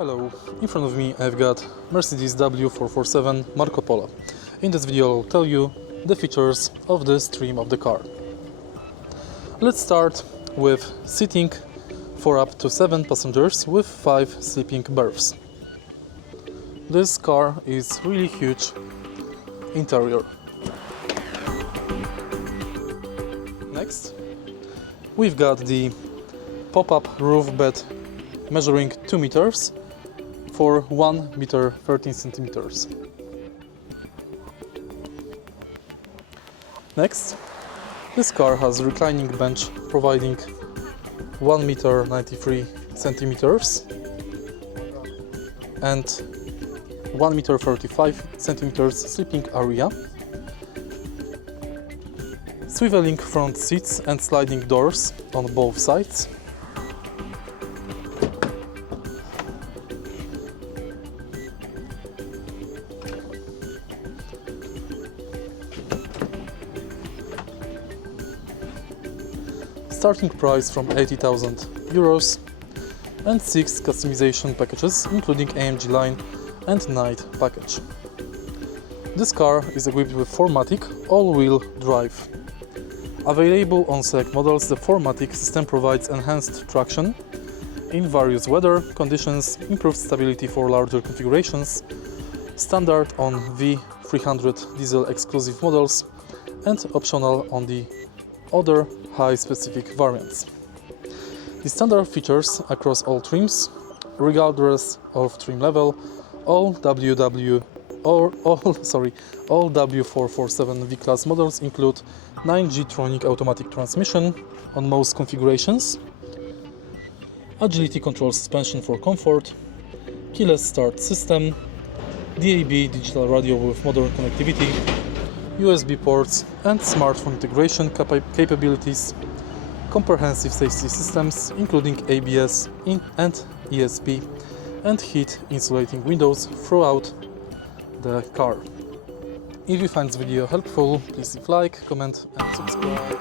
Hello, in front of me I've got Mercedes W447 Marco Polo. In this video I'll tell you the features of this trim of the car. Let's start with seating for up to 7 passengers with 5 sleeping berths. This car is really huge interior. Next, we've got the pop-up roof bed measuring 2 meters for 1 meter 13 centimeters. Next, this car has a reclining bench providing 1 meter 93 centimeters and 1 meter 35 centimeters sleeping area, swiveling front seats and sliding doors on both sides, starting price from 80,000 euros and 6 customization packages including AMG line and night package. This car is equipped with 4MATIC all-wheel drive. Available on select models, the 4MATIC system provides enhanced traction in various weather conditions, improved stability for larger configurations, standard on V300 diesel exclusive models and optional on the other high specific variants. The standard features across all trims, regardless of trim level. All W447 V-Class models include 9G Tronic automatic transmission on most configurations, agility control suspension for comfort, keyless start system, DAB digital radio with modern connectivity, USB ports and smartphone integration capabilities, comprehensive safety systems including ABS and ESP, and heat insulating windows throughout the car. If you find this video helpful, please leave a like, comment and subscribe.